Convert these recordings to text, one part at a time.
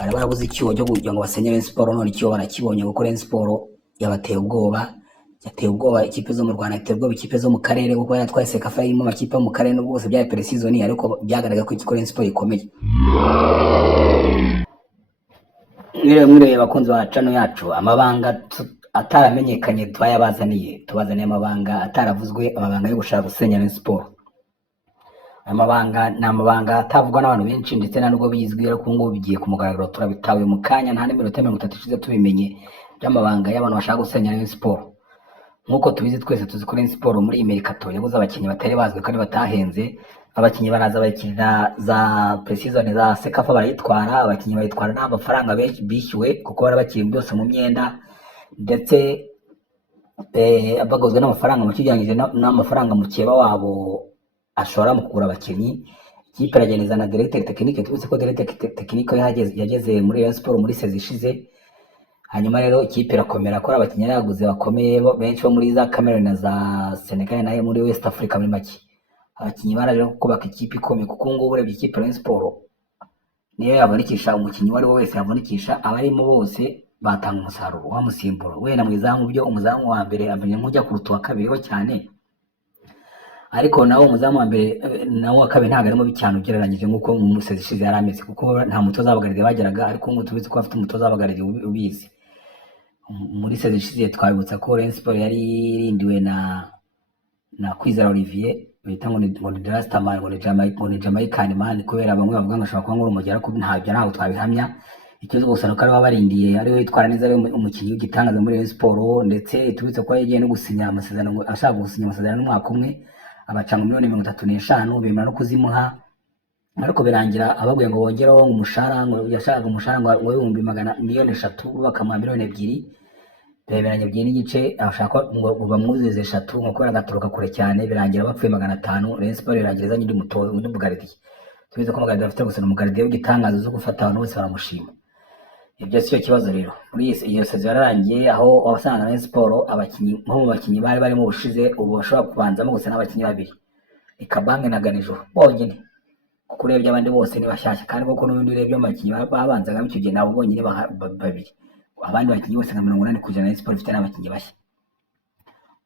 bari barabuze icyuho cyo kugira ngo basenye Rayon Sport, none icyuho barakibonye kuko Rayon Sport yabateye ubwoba, yateye ubwoba ikipe zo mu Rwanda, yateye ubwoba ikipe zo mu karere kuko yatwaye Sekafa irimo amakipe yo mu karere n'ubwo bose byari pre-season, ariko byagaragaye ko ikipe Rayon Sport ikomeye. Mwirebe bakunzi ba channel yacu, amabanga ataramenyekanye tubazaniye amabanga ataravuzwe, amabanga yo gushaka gusenya Rayon Sport. Amabanga ni amabanga atavugwa n'abantu benshi ndetse na nubwo bizwi, ariko ngo bigiye ku mugaragaro turabitawe mu kanya, nta n'iminota 30 ishize tubimenye by'amabanga y'abantu bashaka gusenya Rayon Sport. Nkuko tubizi twese tuzi ko Rayon Sport muri Mercato yaguze abakinnyi batari bazwi kandi batahenze. Abakinnyi baraza bakina za pre-season za Sekafa barayitwara, abakinnyi bayitwara n'amafaranga benshi bishyuwe kuko barabakiri byose mu myenda, ndetse bagozwe n'amafaranga mu kijyanye n'amafaranga mukeba wabo ashora mu kugura abakinnyi. Ikipe irageneza na directeur technique, tuzi ko directeur technique yageze muri Rayon Sport muri sezi ishize. Hanyuma rero ikipe irakomera ko abakinnyi yaguze bakomeye benshi bo muri za Cameroon na za Senegal nayo muri West Africa muri make. Abakinnyi baraje kubaka ikipe ikomeye kuko ngo urebye ikipe Rayon Sport niyo yavunikisha umukinnyi wari wese yavunikisha, abarimo bose batanga umusaruro wamusimbura. Wenda mu izamu byo umuzamu wa mbere amenye nk'ujya kuruta wa kabiri ho cyane, ariko nawo umuzamu wa mbere nawo wa kabiri ntabwo arimo bicyane ugereranyije nk'uko mu musezi ishize yari ameze, kuko nta mutoza w'abagaride bageraga, ariko ngo tubizi ko afite umutoza w'abagaride ubizi. Muri sezi ishize twabibutsa ko Rayon Sport yari irindiwe na Kwizera Olivier bita ngo ni Rastaman, ngo ni Jamaican man, kubera bamwe bavuga ngo ashobora kuba ngo umugera ko ntabwo twabihamya. Ikibazo gusa nuko ari wabarindiye, ari we yitwara neza, ari umukinnyi w'igitangaza muri Rayon Sport, ndetse tubitse ko yagiye no gusinya amasezerano, ashaka gusinya amasezerano n'umwaka umwe, abacanga miliyoni 35 bemera no kuzimuha, ariko birangira ababwiye ngo bongereho umushahara, ngo yashaka umushahara ngo 3,000,000 bakamuha 2,000,000, bemeranya byine n'igice, ashaka ngo bamwuzuze 3 ngo kubera gatoroka kure cyane, birangira bapfuye 500. Rayon Sport irangiriza nyindi mutozo undi mugaridi. Tubize ko mugaridi afite gusa umugaridi w'igitangaza zo gufata abantu bose baramushima. Ibyo cyo kibazo rero muri iyo sezo yararangiye, aho abasanga Rayon Sport abakinnyi nko mu bakinnyi bari mu bushize ubu bashobora kubanzamo gusa n'abakinnyi babiri, Ikabange na Ganijoro bonyine, kuko urebye abandi bose ni bashyashya, kandi koko n'ubundi urebye abakinnyi babanzaga icyo gihe nabo bonyine babiri, abandi bakinnyi bose nka 80% Rayon Sport ifite n'abakinnyi bashya.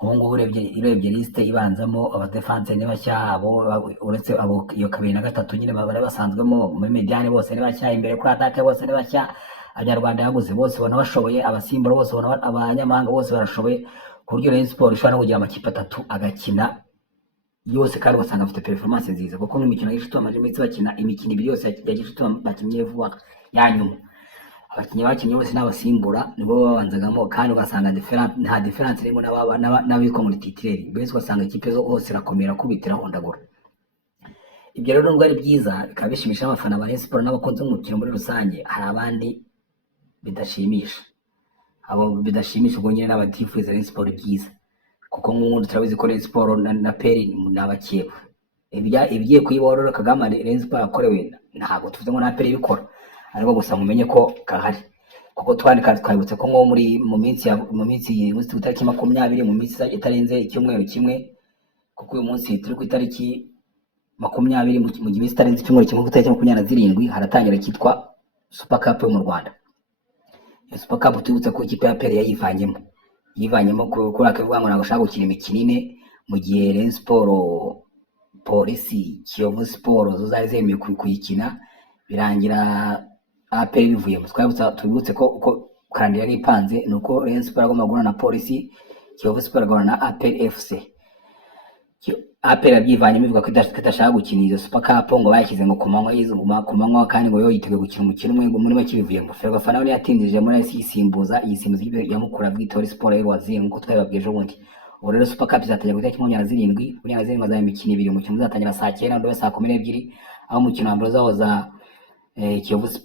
Ubu ngubu urebye liste ibanzamo abadefense ni bashya, abo uretse abo iyo kabiri na gatatu nyine bari basanzwemo muri mediane bose ni bashya, imbere kuri attaque bose ni bashya. Abanyarwanda yaguze bose bona bashoboye, abasimbura bose bona, abanyamahanga bose barashoboye, ku buryo Rayon Sport ishobora no kugira amakipe 3 agakina yose kandi ugasanga afite performance nziza, kuko n'imikino y'ishutu amaje imitsi bakina imikino ibiri yose yagishutu bakinnye vuba yanyuma. Abakinnyi bakinnye bose n'abasimbura nibo babanzagamo, kandi ugasanga nta difference irimo n'abitwa muri titireri, bese ugasanga ikipe zo hose irakomera kubitira hondagura. Ibyo rero ngo ari byiza, bikaba bishimisha abafana ba Rayon Sport n'abakunzi b'umukino muri rusange. Hari abandi bidashimisha, abo bidashimisha ubwo nyine n'abatifuza Rayon Sport byiza, kuko nk'umuntu turabizi ko Rayon Sport na Peri n'abakeba ibigiye kuyiborora Kagame Rayon Sport yakorewe, ntabwo tuvuze ngo na Peri bikora, ariko gusa mumenye ko kahari, kuko twibutse ko nko mu minsi itariki 20, mu minsi itarenze icyumweru kimwe, kuko uyu munsi turi ku itariki 20, mu gihe itarenze icyumweru kimwe ku itariki 27 haratangira kitwa Super Cup yo mu Rwanda. Super Cup tubutse ko ikipe ya Peri yivanyemo kuri akavuga ngo nagashaka gukina imikino ine, mu gihe Rayon Sport, Polisi, Kiyovu Sport zo zari zemeye kuyikina, birangira APR bivuyemo. Tubutse ko kandi yari ipanze nuko Rayon Sport agomba guhura na Polisi, Kiyovu Sport agahura na APR FC. APR yabyivanyemo ivuga ko idashaka gukina iyo Super Cup, ngo bayashyize ngo ku manywa kandi ngo yo yiteguye gukina umukino umwe, ngo muri make bivuyemo. Ferwafa nawe yatindije muri isimbuza yamukura Victory Sport y'Rwaziri nk'uko twababwiye ejo bundi. Ubu rero Super Cup izatangira ku itariki 27 bazaba imikino ibiri, umukino uzatangira saa 9 n'undi saa 12, aho umukino wa mbere uzahoza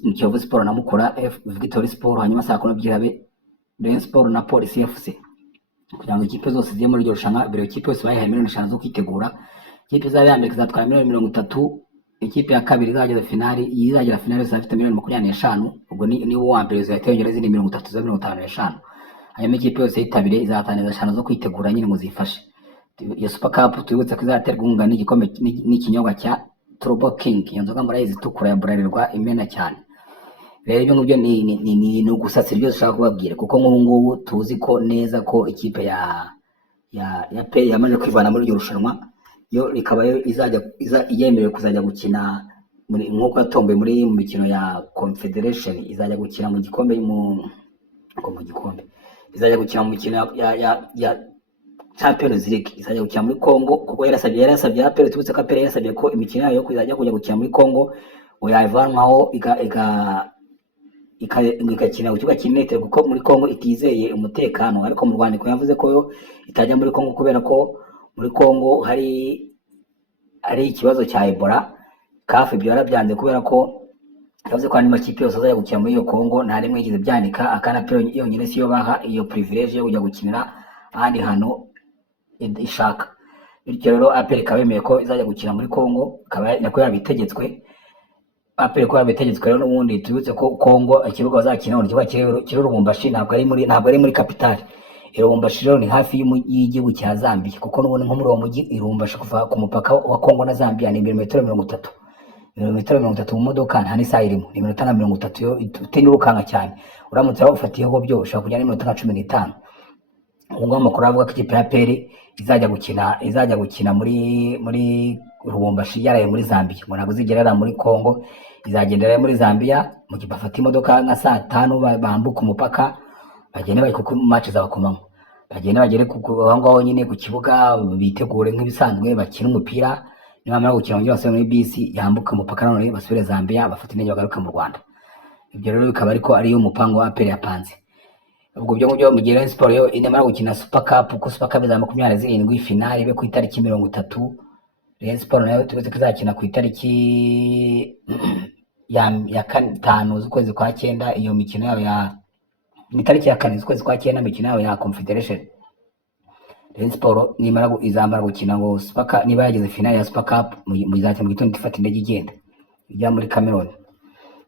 Kiyovu Sport na Mukura Victory Sport, hanyuma saa 12 habe Rayon Sport na Police FC, kugira ngo ikipe zose ziye muri iryo rushanwa. Biro ikipe yose bayihaye 5,000,000 zo kwitegura. Ikipe zaba yambere izatwara 30,000,000, ikipe ya kabiri izagera finali, izagera finali izafite 25,000,000, ubwo ni uwa mbere izateyongera izindi 30 za 55,000. Hanyuma ikipe yose yitabire izatangiza 5 zo kwitegura nyine ngo zifashe iyo Super Cup. Tubutse ko izaterwa inkunga n'igikombe n'ikinyobwa cya Turbo King, iyo nzoga murayizi itukura ya Bralirwa imena cyane. rero ibyo ngibyo ni ugusasira ibyo dushaka kubabwira, kuko nk'ubu ngubu tuzi ko neza ko ikipe ya PER yamaze kwivana muri iryo rushanwa, yo ikaba yemerewe kuzajya gukina nk'uko yatomboye mu mikino ya Confederation, izajya gukina mu gikombe izajya gukina mu mikino ya Champions League, izajya gukina muri Congo, kuko yarasabye APR, tubutse ko APR yarasabye ko imikino yayo kujya gukina muri Congo ngo yavanwaho igakina ku kibuga cy'Inete, kuko muri Congo itizeye umutekano. Ariko mu Rwanda yavuze ko itajya muri Congo kubera ko muri Congo hari ikibazo cya Ebola. CAF ibyo yarabyanze kubera ko yavuze ko andi makipe yose azajya gukina muri iyo Congo nta rimwe yigeze byandika, akana APR yonyine siyo baha iyo privilege yo kujya gukinira ahandi hantu ishaka. Bityo rero APR ikaba yemeye ko izajya gukina muri Congo, nako yabitegetswe. APR ko yabitegetswe rero n'ubundi tubutse ko Congo ikibuga bazakina ni ikibuga kiri Lubumbashi, ntabwo ari muri capitale. Lubumbashi rero ni hafi y'igihugu cya Zambia, kuko n'ubundi nko muri uwo mujyi Lubumbashi kuva ku mupaka wa Congo na Zambia ni ibirometero 30. Ibirometero 30 mu modoka nta n'isaha irimo, ni iminota 30 yo utinyurukanga cyane. Uramutse ufatiyeho byo ushaka kujya n'iminota 15. Ubwo amakuru avuga ko ikipe ya PER izajya gukina muri Lubumbashi yaraye muri Zambia, ngo ntabwo zigerera muri Congo, izagendera muri Zambia mu gihe bafata imodoka nka saa 5 bambuka umupaka, bagende bari kuko match zabakomamo, bagende bagere aho ngaho nyine ku kibuga bitegure nk'ibisanzwe bakina umupira, nibamara gukina ngo basubire muri bisi yambuka umupaka none basubire Zambia bafata indege bagaruka mu Rwanda. Ibyo rero bikaba ariko ariyo umupango wa APR yapanze. Ubwo byo mu gihe Rayon Sport yo inemara gukina Super Cup, kuko Super Cup za 27 finale be ku itariki 30. Rayon Sport nayo tubetse ko izakina ku itariki ya 5 z'ukwezi kwa 9, iyo mikino yabo itariki ya 4 z'ukwezi kwa 9 mikino yabo ya Confederation. Rayon Sport izamara gukina ngo Super Cup, niba yageze finale ya Super Cup mu gitondo ifata indege igenda ijya muri Cameroon.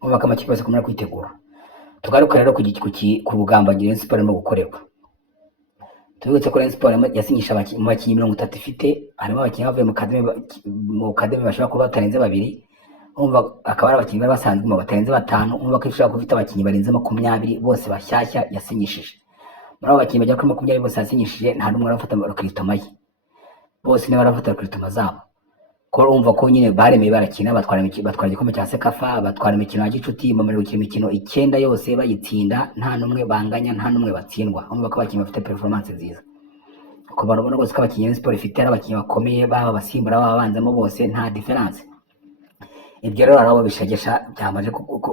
Ubu bakamakipe yose kumara kwitegura. Tugaruka rero ku bugambanyi Rayon Sport no gukorerwa. Tubutse ko Rayon Sport yasinyisha abakinnyi 30 ifite, harimo abakinnyi bavuye mu academy bashobora kuba batarenze 2, umva akaba ari abakinnyi bari basanzwe mu batarenze 5, umva ko ishobora kufite abakinnyi barenze 20 bose bashyashya yasinyishije. Muri abo bakinnyi bajya kuri 20 bose yasinyishije, nta numwe arafata recruitment ye, bose ne barafata recruitment zabo. Ko urumva ko nyine baremeye barakina, batwara igikombe cya Sekafa, batwara imikino ya gicuti, bamara gukina imikino 9 yose bayitsinda, nta numwe banganya, nta numwe batsindwa. Urumva ko abakinnyi bafite performance nziza, ko barabona rwose ko abakinnyi Sport ifite ari abakinnyi bakomeye, baba basimbura baba banzamo bose nta difference. Ibyo rero arabo bishagesha byamaje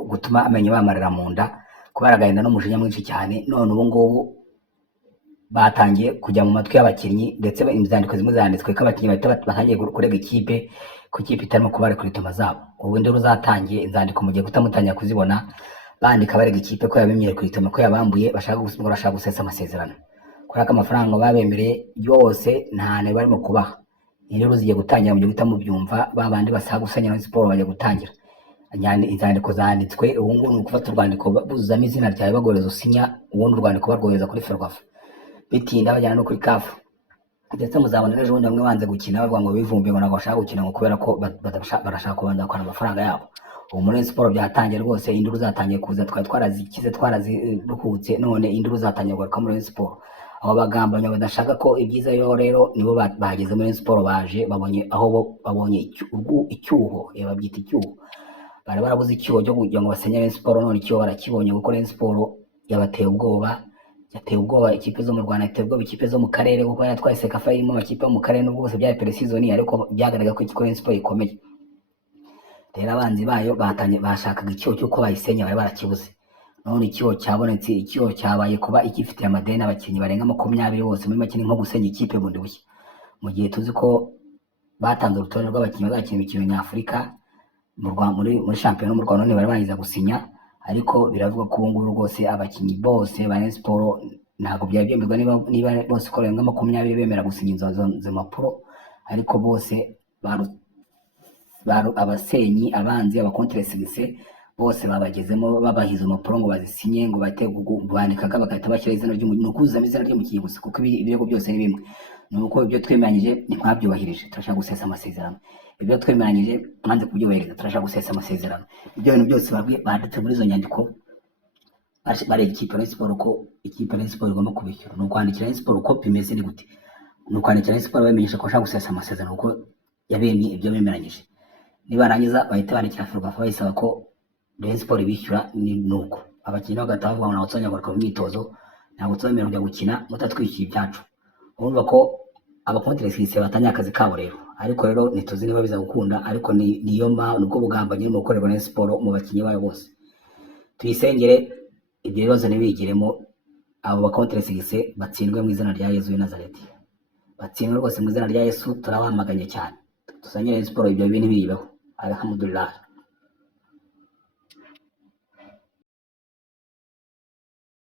gutuma amenye bamarira mu nda, kubaragenda n'umujinya mwinshi cyane. None ubu ngubu batangiye kujya mu matwi y'abakinnyi, ndetse imizandiko zimwe zanditswe ko abakinnyi batangiye kurega ikipe ku kipe itarimo kubara kuri toma zabo. Ubu ndero zatangiye inzandiko mu gihe gutamutangira kuzibona, bandika barega ikipe ko yabimye kuri toma, ko yabambuye bashaka gusesa amasezerano, kuraka amafaranga babemereye yose nta ne barimo kubaha. Indero zigiye gutangira mu gihe gutamubyumva, babandi basaba gusanya na Sport bajya gutangira. Inzandiko zanditswe, ubu ngubu ni gufata urwandiko buzuzamo izina ryawe bagoreza usinya, ubundi urwandiko barwohereza kuri Ferwafa, bitinda bajyana no kuri CAF. Ndetse muzabona ejo bundi bamwe banze gukina bavuga ngo bivumbiye ngo ntabwo bashaka gukina ngo kubera ko barashaka kubanza gukora amafaranga yabo. Ubu muri Sport byatangiye rwose, induru zatangiye kuza, twarazikize twaraziruhutse, none induru zatangiye kugaruka muri Sport. Abo bagambanya badashaka ko ibyiza yo rero nibo bageze muri Sport, baje babonye aho babonye icyuho, babyita icyuho, bari barabuze icyuho cyo kugira ngo basenye Sport, none icyuho barakibonye kuko Sport yabateye ubwoba. Yateye ubwoba ikipe zo mu Rwanda, yateye ubwoba ikipe zo mu karere, kuko yatwaye Sekafa irimo amakipe mu karere n'ubwo bose byari pre-season, ariko byagaragaye ko Rayon Sport ikomeye. Rero abanzi bayo bashakaga icyo cyuko bayisenya, bari barakibuze. None icyo cyabonetse, icyo cyabaye kuba ikifitiye amadeni abakinnyi barenga 20 bose muri makini nko gusenya ikipe bundi bushya, mu gihe tuzi ko batanze urutonde rw'abakinnyi bazakina imikino nyafurika muri shampiyona mu Rwanda, none bari bagiza gusinya. Ariko biravuga ko ubu ngubu rwose abakinnyi bose ba Rayon Sport ntabwo byari byemezwa niba bose ko barenga 20 bemera gusinya izo mpapuro, ariko bose abasenyi, abanzi, abakontresigise bose babagezemo, babahiza impapuro ngo bazisinye, ngo bandikaga bagahita bashyira izina ry'umukinnyi, kuzuzamo izina ry'umukinnyi gusa, kuko ibirego byose ni bimwe. nuko ibyo twemeranyije ntimwabyubahirije turashaka gusesa amasezerano, ibyo twemeranyije mwanze kubyubahiriza turashaka gusesa amasezerano. Ibyo bintu byose banditse muri izo nyandiko barega ikipe ya Rayon Sports ko ikipe ya Rayon Sports igomba kubishyura. Ni ukwandikira Rayon Sports uko bimeze ni gute, ni ukwandikira Rayon Sports bamenyesha ko bashaka gusesa amasezerano kuko yabemye ibyo bemeranyije, nibarangiza bahita bandikira Ferwafa bayisaba ko Rayon Sports ibishyura. Ni nuko abakinnyi bagataha bavuga ngo ntabwo tuzongera kugaruka mu myitozo, ntabwo tuzemerera kujya gukina mutatwishyuye ibyacu. Urumva ko abakonteresise batangiye akazi kabo rero, ariko rero ntituzi niba biza gukunda, ariko niyo nubwo bugambanyi mu gukorerwa Rayon Sports mu bakinnyi bayo bose. Tuyisengere ibyo bibazo ntibigiremo, abo bakonteresise batsindwe mu izina rya Yesu w'i Nazareti, batsindwe rwose mu izina rya Yesu. Turabamaganye cyane, dusengere Rayon Sports ibyo bintu bibeho. Alhamdulillah.